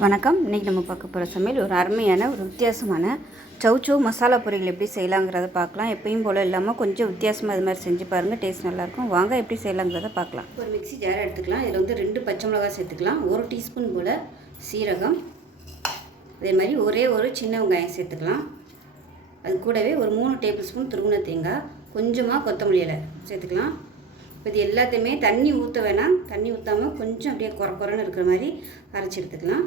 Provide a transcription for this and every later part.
வணக்கம். இன்றைக்கி நம்ம பார்க்க போகிற சமையல் ஒரு அருமையான ஒரு வித்தியாசமான சௌ சௌ மசாலா பொரியல் எப்படி செய்யலாங்கிறத பார்க்கலாம். எப்பயும் போல் இல்லாமல் கொஞ்சம் வித்தியாசமாக இது மாதிரி செஞ்சு பாருங்கள், டேஸ்ட் நல்லாயிருக்கும். வாங்க எப்படி செய்யலாங்கிறத பார்க்கலாம். ஒரு மிக்ஸி ஜார் எடுத்துக்கலாம். இதில் வந்து 2 பச்சை மிளகாய் சேர்த்துக்கலாம், 1 டீஸ்பூன் போல் சீரகம், அதே மாதிரி ஒரே ஒரு சின்ன வெங்காயம் சேர்த்துக்கலாம். அது கூடவே ஒரு 3 டேபிள் ஸ்பூன் துருவின தேங்காய், கொஞ்சமாக கொத்தமல்லி இலை சேர்த்துக்கலாம். இப்போ இது எல்லாத்தையுமே தண்ணி ஊற்ற வேணாம், தண்ணி ஊற்றாமல் கொஞ்சம் அப்படியே குறைன்னு இருக்கிற மாதிரி அரைச்சி எடுத்துக்கலாம்.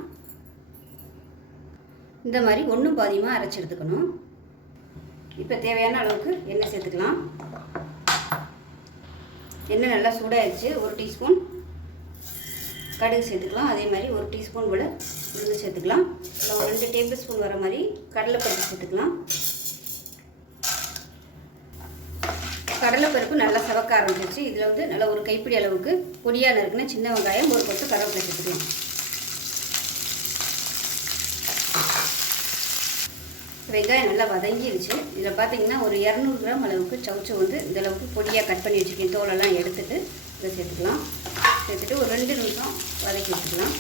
இந்த மாதிரி ஒன்றும் பாதியமாக அரைச்சி எடுத்துக்கணும். இப்போ தேவையான அளவுக்கு எண்ணெய் சேர்த்துக்கலாம். எண்ணெய் நல்லா சூடாகிடுச்சு. 1 டீஸ்பூன் கடுகு சேர்த்துக்கலாம். அதே மாதிரி 1 டீஸ்பூன் போல் உளுந்து சேர்த்துக்கலாம். இல்லை ஒரு 2 டேபிள் ஸ்பூன் வர மாதிரி கடலைப்பருப்பு சேர்த்துக்கலாம். கடலைப்பருப்பு நல்லா சவக்க ஆரம்பிச்சிச்சு. இதில் வந்து நல்லா ஒரு கைப்பிடி அளவுக்கு பொடியாக நறுக்குன்னா சின்ன வெங்காயம், ஒரு கொத்து கருவேப்பிலை சேர்த்துக்கலாம். வெங்காயம் நல்லா வதங்கிடுச்சு. இதில் பார்த்தீங்கன்னா ஒரு 200 கிராம் அளவுக்கு சௌ சௌ வந்து இந்த அளவுக்கு பொடியாக கட் பண்ணி வச்சுருக்கேன். தோலெல்லாம் எடுத்துகிட்டு இதை சேர்த்துக்கலாம். சேர்த்துட்டு ஒரு 2 நிமிஷம் வதக்கி வச்சுக்கலாம்.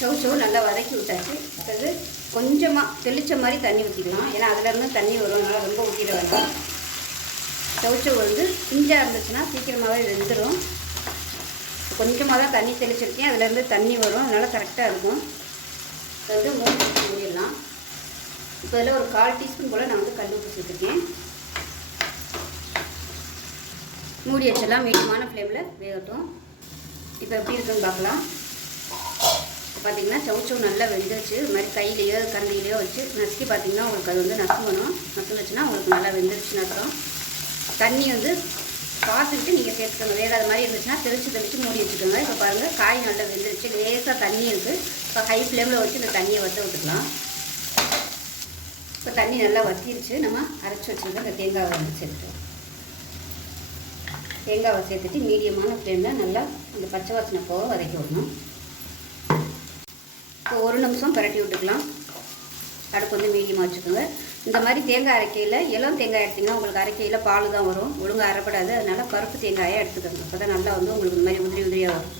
சௌ சௌ நல்லா வதக்கி விட்டாச்சு. அடுத்தது கொஞ்சமாக தெளித்த மாதிரி தண்ணி ஊற்றிக்கலாம். ஏன்னா அதிலேருந்து தண்ணி வரும், அதனால் ரொம்ப ஊற்றிட வேண்டாம். சௌ சௌ வந்து பிஞ்சாக இருந்துச்சுன்னா சீக்கிரமாகவே வெந்துடும். கொஞ்சமாக தான் தண்ணி தெளிச்சிருக்கேன், அதுலேருந்து தண்ணி வரும், அதனால் கரெக்டாக இருக்கும். இப்போ வந்து மூடிடலாம். இப்போ இதில் ஒரு 1/4 டீஸ்பூன் போல் நான் வந்து கல் உப்பு சேர்த்துருக்கேன். மூடி வச்சலாம், மீடியமான ஃப்ளேமில் வேகட்டும். இப்போ எப்படி இருக்குன்னு பார்க்கலாம். பார்த்திங்கன்னா சௌ சௌ நல்லா வெந்துருச்சு. இது மாதிரி கையிலையோ கரண்டிலையோ வச்சு நசுக்கி பார்த்திங்கன்னா உங்களுக்கு அது வந்து நசுங்கணும். நசுங்குச்சுன்னா உங்களுக்கு நல்லா வெந்துருச்சுன்னு அர்த்தம். தண்ணி வந்து பார்த்துக்கிட்டு நீங்கள் சேர்த்துக்கோங்க. வேகாத மாதிரி இருந்துச்சுன்னா தெளித்து மூடி வச்சுக்கோங்க. இப்போ பாருங்கள் காய் நல்லா வெந்துருச்சு. லேசாக தண்ணி இருக்குது. இப்போ ஹை ஃப்ளேமில் வச்சு இந்த தண்ணியை வற்ற விட்டுக்கலாம். இப்போ தண்ணி நல்லா வற்றிருச்சு. நம்ம அரைச்சி வச்சுருக்க இந்த தேங்காவை வந்து சேர்த்துக்கலாம். தேங்காவை சேர்த்துட்டு மீடியமான ஃப்ளேமில் நல்லா அந்த பச்சை வாசனை போக வதக்கி விடணும். இப்போ 1 நிமிஷம் பரட்டி விட்டுக்கலாம். அடுப்பு வந்து மீடியமாக வச்சுக்கோங்க. இந்த மாதிரி தேங்காய் அரைக்கையில் இளம் தேங்காய் எடுத்திங்கன்னா உங்களுக்கு அரைக்கையில் பால் தான் வரும், ஒழுங்காக அரைப்படாது. அதனால் பருப்பு தேங்காயாக எடுத்துக்கோங்க. அப்போ தான் நல்லா வந்து உங்களுக்கு இந்த மாதிரி உதிரியாக வரும்.